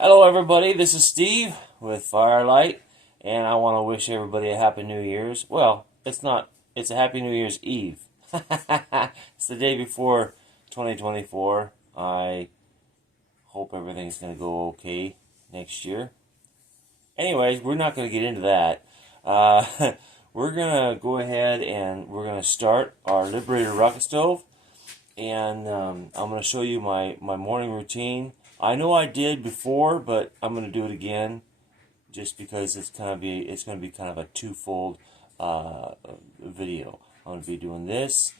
Hello everybody, this is Steve with Firelight, and I want to wish everybody a Happy New Year's. Well, it's a Happy New Year's Eve. It's the day before 2024. I hope everything's going to go okay next year. Anyways, we're not going to get into that. We're going to go ahead and we're going to start our Liberator rocket stove, and I'm going to show you my morning routine. I know I did before, but I'm going to do it again, just because it's going to be kind of a twofold video. I'm going to be doing this,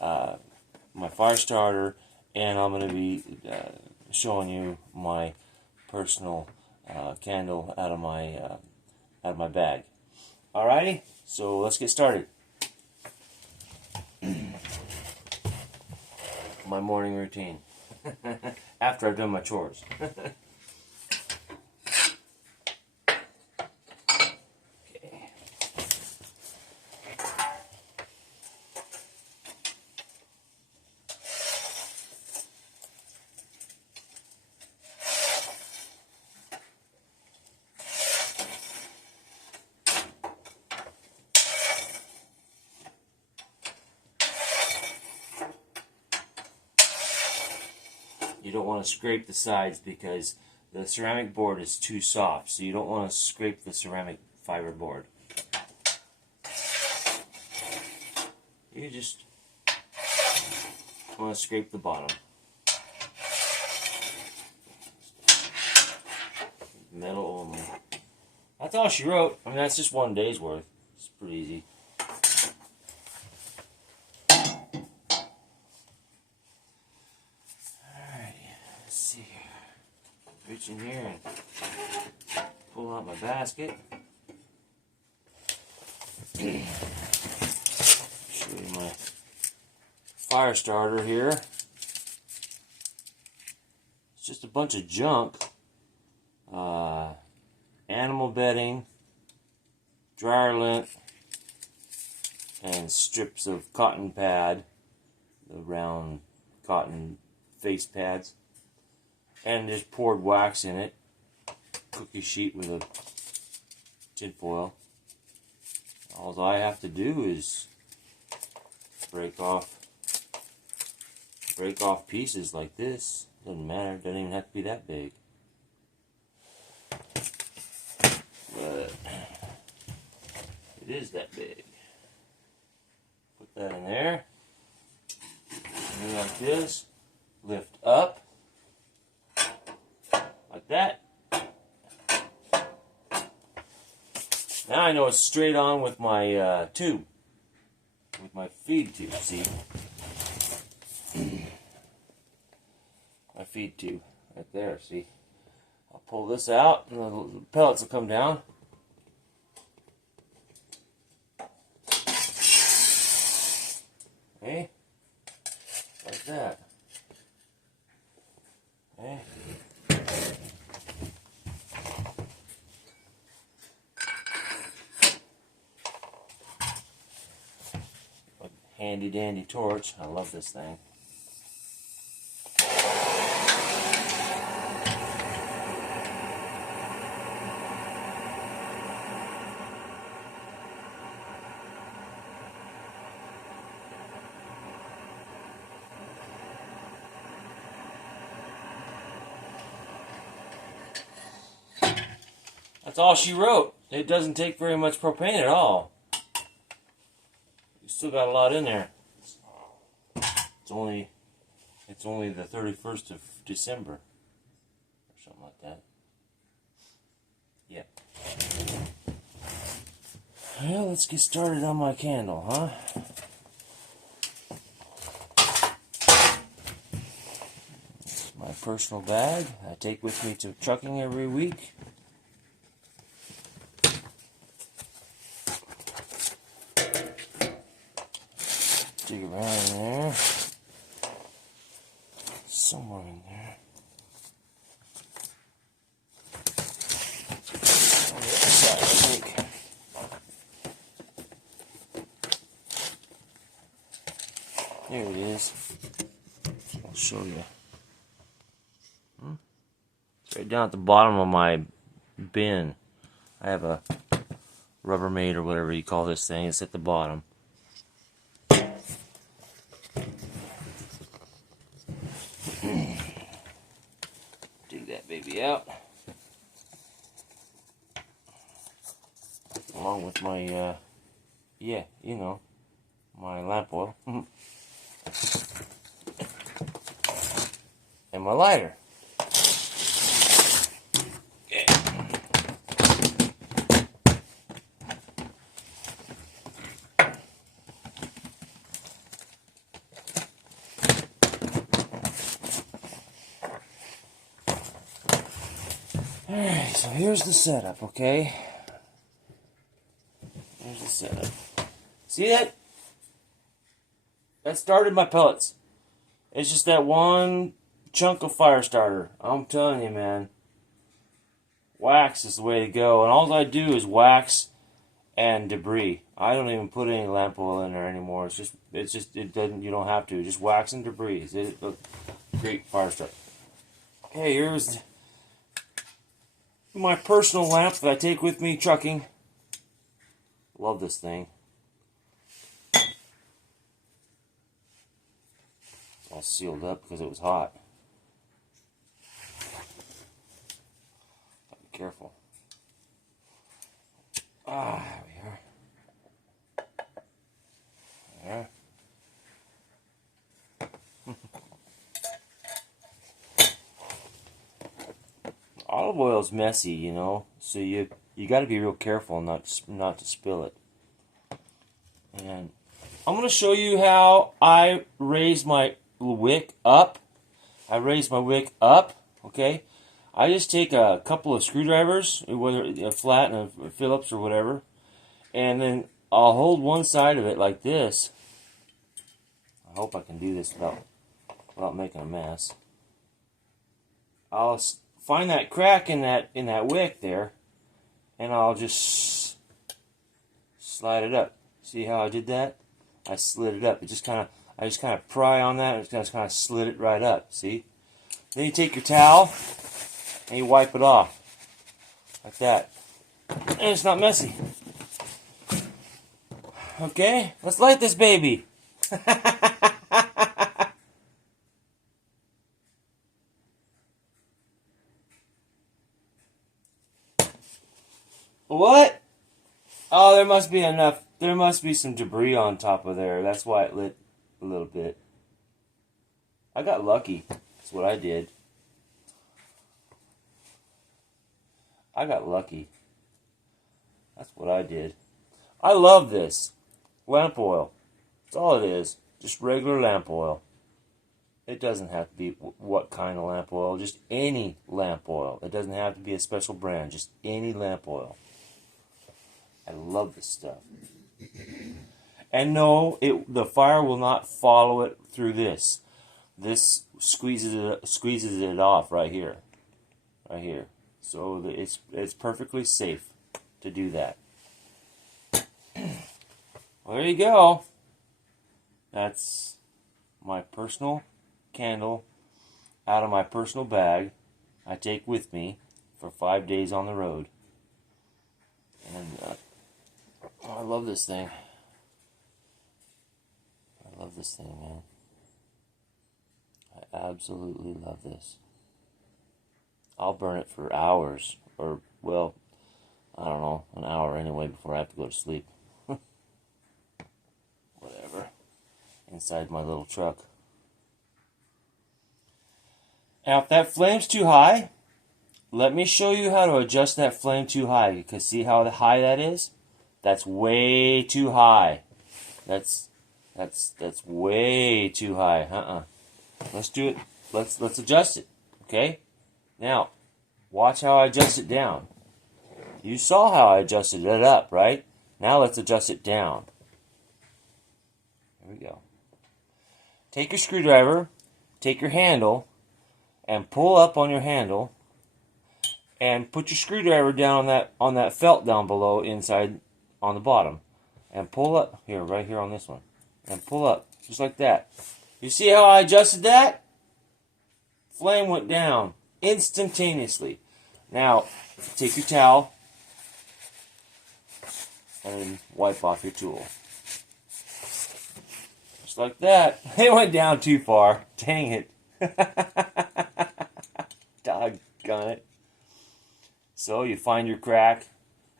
my fire starter, and I'm going to be showing you my personal candle out of my bag. Alrighty, so let's get started. My morning routine. After I've done my chores. Okay. You don't want to scrape the sides because the ceramic board is too soft, so you don't want to scrape the ceramic fiber board. You just want to scrape the bottom. Metal only. That's all she wrote. I mean, that's just one day's worth. It's pretty easy. Reach in here and pull out my basket. Show you my fire starter here. It's just a bunch of junk. Animal bedding, dryer lint, and strips of cotton pad, the round cotton face pads. And just poured wax in it. Cookie sheet with a tin foil. All I have to do is break off pieces like this. Doesn't matter. Doesn't even have to be that big. But it is that big. Put that in there. And like this. Lift up. Like that. Now I know it's straight on with my tube. With my feed tube, see? My feed tube. Right there, see? I'll pull this out and the pellets will come down. Okay? Like that. Okay? Handy dandy torch. I love this thing. That's all she wrote. It doesn't take very much propane at all. Still got a lot in there. It's only the 31st of December or something like that. Yeah. Well, let's get started on my candle, huh? It's my personal bag I take with me to trucking every week. Dig around in there. Somewhere in there. On the other side, I think. There it is. I'll show you. right down at the bottom of my bin. I have a Rubbermaid or whatever you call this thing. It's at the bottom. Dig that baby out. Along with my, yeah, you know, my lamp oil. And my lighter. Okay. Alright, so here's the setup, okay? Here's the setup. See that? That started my pellets. It's just that one chunk of fire starter. I'm telling you, man. Wax is the way to go. And all I do is wax and debris. I don't even put any lamp oil in there anymore. It doesn't, you don't have to. Just wax and debris. It's a great fire starter. Okay, here's my personal lamp that I take with me trucking. Love this thing. It's all sealed up because it was hot. Gotta be careful. Ah, there we are. There. Olive oil's messy, you know, so you got to be real careful not to spill it. And I'm going to show you how I raise my wick up. I raise my wick up, okay? I just take a couple of screwdrivers, whether a flat and a Phillips or whatever, and then I'll hold one side of it like this. I hope I can do this without making a mess. I'll find that crack in that wick there, and I'll just slide it up. See how I did that? I slid it up. I just kind of pry on that, and just kind of slid it right up. See? Then you take your towel and you wipe it off like that, and it's not messy. Okay, let's light this baby. What? Oh, there must be enough. There must be some debris on top of there. That's why it lit a little bit. I got lucky. That's what I did. I got lucky. That's what I did. I love this. Lamp oil. That's all it is. Just regular lamp oil. It doesn't have to be what kind of lamp oil. Just any lamp oil. It doesn't have to be a special brand. Just any lamp oil. I love this stuff. And no, the fire will not follow it through this. This squeezes it off right here. Right here. So it's perfectly safe to do that. Well, there you go. That's my personal candle out of my personal bag I take with me for 5 days on the road. And I love this thing. I love this thing, man. I absolutely love this. I'll burn it for hours, or, well, I don't know, an hour anyway before I have to go to sleep. Whatever. Inside my little truck. Now, if that flame's too high, let me show you how to adjust that flame too high. Because see how high that is? That's way too high. That's way too high. Let's do it. Let's adjust it. Okay? Now, watch how I adjust it down. You saw how I adjusted it up, right? Now let's adjust it down. There we go. Take your screwdriver, take your handle, and pull up on your handle, and put your screwdriver down on that felt down below inside on the bottom, and pull up here, right here on this one, and pull up just like that. You see how I adjusted that? Flame went down instantaneously. Now, take your towel and wipe off your tool. Just like that. It went down too far. Dang it. Doggone it. So you find your crack.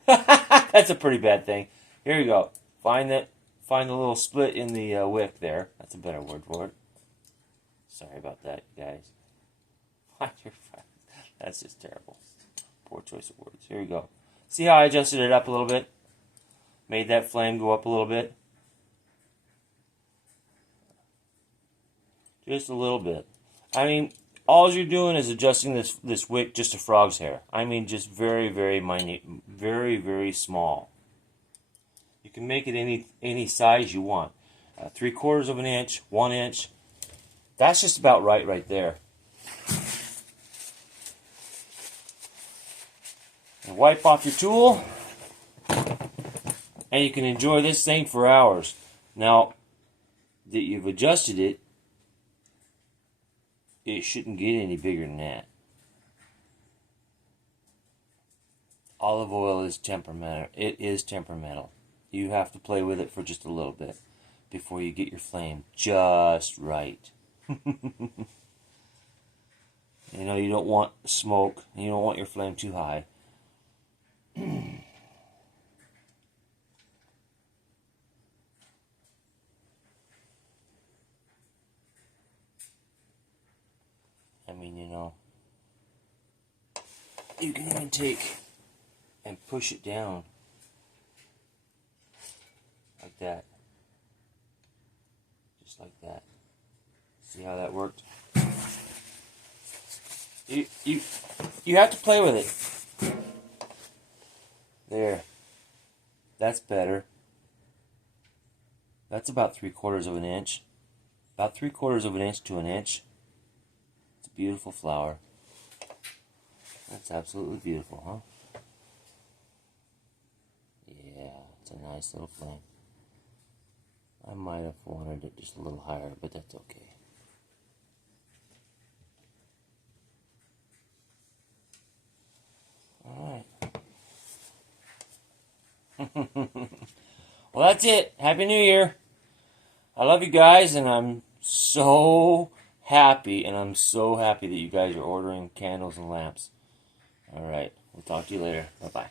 That's a pretty bad thing. Here you go. Find the little split in the wick there. That's a better word for it. Sorry about that, you guys. Find your crack. That's just terrible. Poor choice of words. Here we go. See how I adjusted it up a little bit? Made that flame go up a little bit? Just a little bit. I mean, all you're doing is adjusting this wick just a frog's hair. I mean, just very, very minute. Very, very small. You can make it any size you want. 3/4 of an inch, 1 inch. That's just about right there. And wipe off your tool, and you can enjoy this thing for hours. Now that you've adjusted it, it shouldn't get any bigger than that. Olive oil is temperamental. It is temperamental. You have to play with it for just a little bit before you get your flame just right. You know, you don't want smoke, and you don't want your flame too high. I mean, you know, you can even take and push it down like that. Just like that. See how that worked? You have to play with it. There. That's better. That's about 3/4 of an inch. About 3/4 of an inch to an inch. It's a beautiful flower. That's absolutely beautiful, huh? Yeah, it's a nice little flame. I might have wanted it just a little higher, but that's okay. Alright. Well, that's it. Happy New Year. I love you guys, and I'm so happy that you guys are ordering candles and lamps. Alright, we'll talk to you later. Bye-bye.